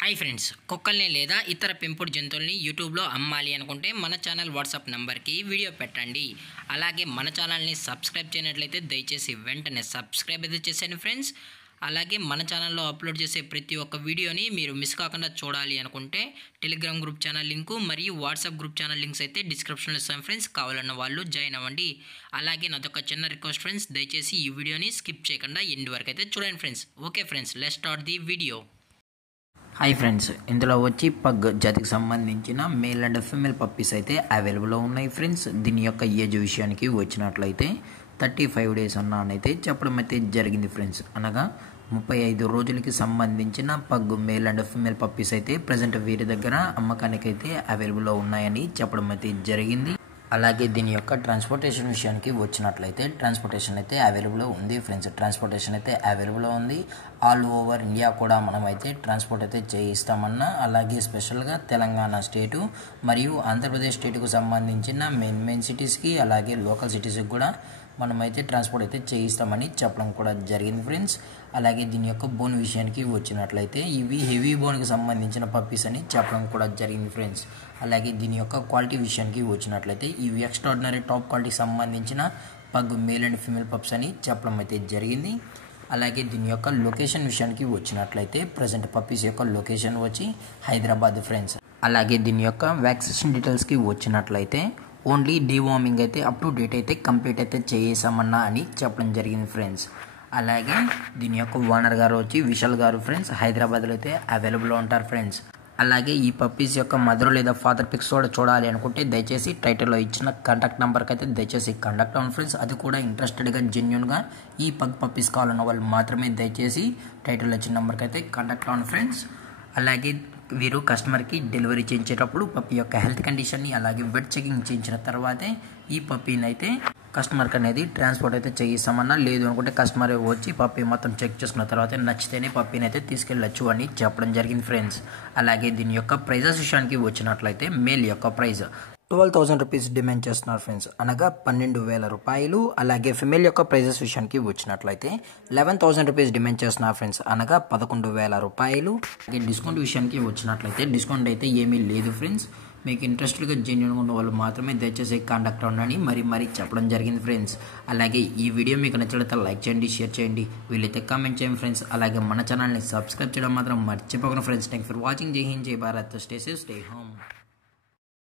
Hi friends, కుక్కల్ని లేదా ఇతర పెంపుడు జంతువుల్ని యూట్యూబ్లో అమ్మాలి అనుకుంటే మన ఛానల్ వాట్సాప్ నెంబర్కి వీడియో పెట్టండి. అలాగే మన ఛానల్ని సబ్స్క్రైబ్ చేయనట్లయితే దయచేసి వెంటనే సబ్స్క్రైబ్ అయితే చేసేయండి ఫ్రెండ్స్. అలాగే మన ఛానల్లో అప్లోడ్ చేసే ప్రతి ఒక్క వీడియోని మీరు మిస్ కాకుండా చూడాలి అనుకుంటే టెలిగ్రామ్ గ్రూప్ ఛానల్ లింకు మరియు వాట్సాప్ గ్రూప్ ఛానల్ లింక్స్ అయితే డిస్క్రిప్షన్లో ఇస్తాం ఫ్రెండ్స్. కావాలన్న వాళ్ళు జాయిన్ అవ్వండి. అలాగే నాదొక చిన్న రిక్వెస్ట్ ఫ్రెండ్స్, దయచేసి ఈ వీడియోని స్కిప్ చేయకుండా ఎండ్ వరకు అయితే చూడండి friends. Okay friends, let's start the video. Hi friends, ఇందులో వచ్చి పగ్ జాతికి సంబంధించిన మేల్ అండ్ ఫీమేల్ పప్పీస్ అయితే అవైలబుల్లో ఉన్నాయి ఫ్రెండ్స్. దీని యొక్క ఏజ్ విషయానికి వచ్చినట్లయితే 35 days అన్నానైతే చెప్పడం అయితే జరిగింది ఫ్రెండ్స్. అనగా 35 రోజులకి సంబంధించిన pug male and female puppies అయితే ప్రజెంట్ వీరి దగ్గర అమ్మకానికి అయితే అవైలబుల్లో ఉన్నాయని చెప్పడం అయితే జరిగింది. అలాగే దీని యొక్క ట్రాన్స్పోర్టేషన్ విషయానికి వచ్చినట్లయితే ట్రాన్స్పోర్టేషన్ అయితే అవైలబుల్లో ఉంది ఫ్రెండ్స్. ట్రాన్స్పోర్టేషన్ అయితే అవైలబుల్లో ఉంది. ఆల్ ఓవర్ ఇండియా కూడా మనమైతే ట్రాన్స్పోర్ట్ అయితే చేయిస్తామన్నా, అలాగే స్పెషల్గా తెలంగాణ స్టేటు మరియు ఆంధ్రప్రదేశ్ స్టేటుకు సంబంధించిన మెయిన్ సిటీస్కి అలాగే లోకల్ సిటీస్కి కూడా మనమైతే ట్రాన్స్పోర్ట్ అయితే చేయిస్తామని చెప్పడం కూడా జరిగింది ఫ్రెండ్స్. అలాగే దీని యొక్క బోన్ విషయానికి వచ్చినట్లయితే ఇవి హెవీ బోన్కి సంబంధించిన పప్పీస్ అని చెప్పడం కూడా జరిగింది ఫ్రెండ్స్. అలాగే దీని యొక్క క్వాలిటీ విషయానికి వచ్చినట్లయితే ఇవి ఎక్స్ట్రాడినరీ టాప్ క్వాలిటీకి సంబంధించిన pug male and female pups అని చెప్పడం అయితే జరిగింది. అలాగే దీని యొక్క లొకేషన్ విషయానికి వచ్చినట్లయితే ప్రజెంట్ పప్పీస్ యొక్క లొకేషన్ వచ్చి హైదరాబాద్ ఫ్రెండ్స్. అలాగే దీని యొక్క వ్యాక్సినేషన్ డీటెయిల్స్కి వచ్చినట్లయితే ఓన్లీ డీవార్మింగ్ అయితే అప్ టు డేట్ అయితే కంప్లీట్ అయితే చేసామన్నా అని చెప్పడం జరిగింది ఫ్రెండ్స్. అలాగే దీని యొక్క ఓనర్ గారు వచ్చి విశాల్ గారు ఫ్రెండ్స్, హైదరాబాద్లో అయితే అవైలబుల్లో ఉంటారు ఫ్రెండ్స్. అలాగే ఈ పప్పీస్ యొక్క మదర్ లేదా ఫాదర్ పిక్స్ కూడా చూడాలి అనుకుంటే దయచేసి టైటిల్లో ఇచ్చిన కాంటాక్ట్ నెంబర్కి అయితే దయచేసి కాంటాక్ట్ అవ్వండి ఫ్రెండ్స్. అది కూడా ఇంట్రెస్టెడ్గా జెన్యున్గా ఈ పగ్ పప్పీస్ కావాలన్న వాళ్ళు మాత్రమే దయచేసి టైటిల్లో ఇచ్చిన నెంబర్కి అయితే కాంటాక్ట్ అవ్వండి ఫ్రెండ్స్. అలాగే వీరు కస్టమర్కి డెలివరీ చేయించేటప్పుడు పప్పీ యొక్క హెల్త్ కండిషన్ని అలాగే వెట్ చెకింగ్ చేయించిన తర్వాతే ఈ పప్పీని అయితే కస్టమర్కి అనేది ట్రాన్స్పోర్ట్ అయితే చేయిస్తామన్నా, లేదు అనుకుంటే కస్టమర్ వచ్చి పప్పీ మొత్తం చెక్ చేసుకున్న తర్వాత నచ్చితేనే పప్పీని అయితే తీసుకెళ్ళచ్చు అని చెప్పడం జరిగింది ఫ్రెండ్స్. అలాగే దీని యొక్క ప్రైజెస్ విషయానికి వచ్చినట్లయితే మేల్ యొక్క ప్రైజ్ 12,000 రూపీస్ డిమాండ్ చేస్తున్నారు ఫ్రెండ్స్, అనగా 12,000 రూపాయలు. అలాగే ఫిమేల్ యొక్క ప్రైజెస్ విషయానికి వచ్చినట్లయితే 11,000 రూపీస్ డిమాండ్ చేస్తున్నారు ఫ్రెండ్స్, అనగా 11,000 రూపాయలు. అలాగే డిస్కౌంట్ విషయానికి వచ్చినట్లయితే డిస్కౌంట్ అయితే ఏమీ లేదు ఫ్రెండ్స్. మీకు ఇంట్రెస్టెడ్గా జెన్యున్గా ఉన్న వాళ్ళు మాత్రమే దయచేసి కాంటాక్ట్ అవ్వండి మరీ చెప్పడం జరిగింది ఫ్రెండ్స్. అలాగే ఈ వీడియో మీకు నచ్చినట్లయితే లైక్ చేయండి, షేర్ చేయండి, వీలైతే కామెంట్ చేయండి ఫ్రెండ్స్. అలాగే మన ఛానల్ని సబ్స్క్రైబ్ చేయడం మాత్రం మర్చిపోకండి ఫ్రెండ్స్. Thank for watching. జై హింద్, జై Bharat, stay safe, stay home.